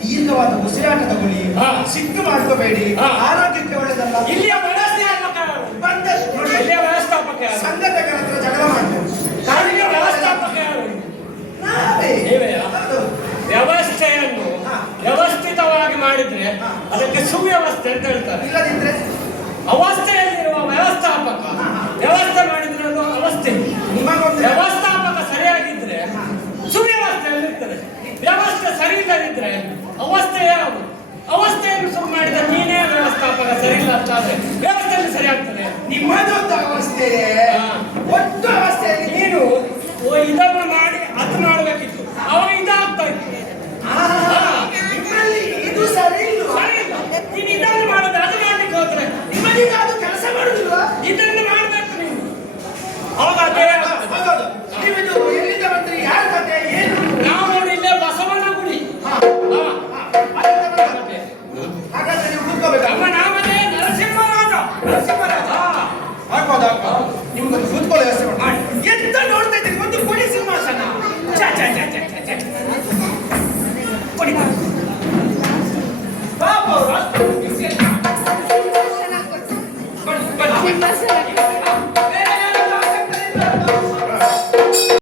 ದೀರ್ಘವಾದ ಉಸಿರಾಟದ ಗುಳಿ ಸಿಟ್ಟು ಮಾಡ್ಕೋಬೇಡಿ, ಆರೋಗ್ಯಕ್ಕೆ ಒಳ್ಳೆದಲ್ಲ. ಇಲ್ಲಿಯ ವ್ಯವಸ್ಥಾಪಕ ಸಂಘಟಕರ ಹತ್ರ ಜಗಳ ಮಾಡ್ತಾರೆ. ವ್ಯವಸ್ಥಾಪಕ ವ್ಯವಸ್ಥೆಯನ್ನು ವ್ಯವಸ್ಥಿತವಾಗಿ ಮಾಡಿದ್ರೆ ಅದಕ್ಕೆ ಸುವ್ಯವಸ್ಥೆ ಅಂತ ಹೇಳ್ತಾರೆ. ಇಲ್ಲದಿದ್ರೆ ಅವಸ್ಥೆಯಲ್ಲಿರುವ ವ್ಯವಸ್ಥಾಪಕ ವ್ಯವಸ್ಥೆ ಮಾಡಿದ್ರೆ ಅದು ಅವಸ್ಥೆ. ವ್ಯವಸ್ಥಾಪಕ ಸರಿಯಾಗಿದ್ರೆ ಸುವ್ಯವಸ್ಥೆಯಲ್ಲಿರ್ತದೆ. ವ್ಯವಸ್ಥೆ ಸರಿ ಇಲ್ಲದಿದ್ರೆ ಅವಸ್ಥೆಯೇ ಅದು. ಅವಸ್ಥೆಯನ್ನು ಶುರು ಮಾಡಿದ ನೀನೇ ವ್ಯವಸ್ಥಾಪಕ ಸರಿ ಇಲ್ಲ ಅಂತಾದ್ರೆ ವ್ಯವಸ್ಥೆಯಲ್ಲಿ ಸರಿ ಆಗ್ತದೆ. ನಿಮ್ಮದೊಂದು ಅವಸ್ಥೆಯೇ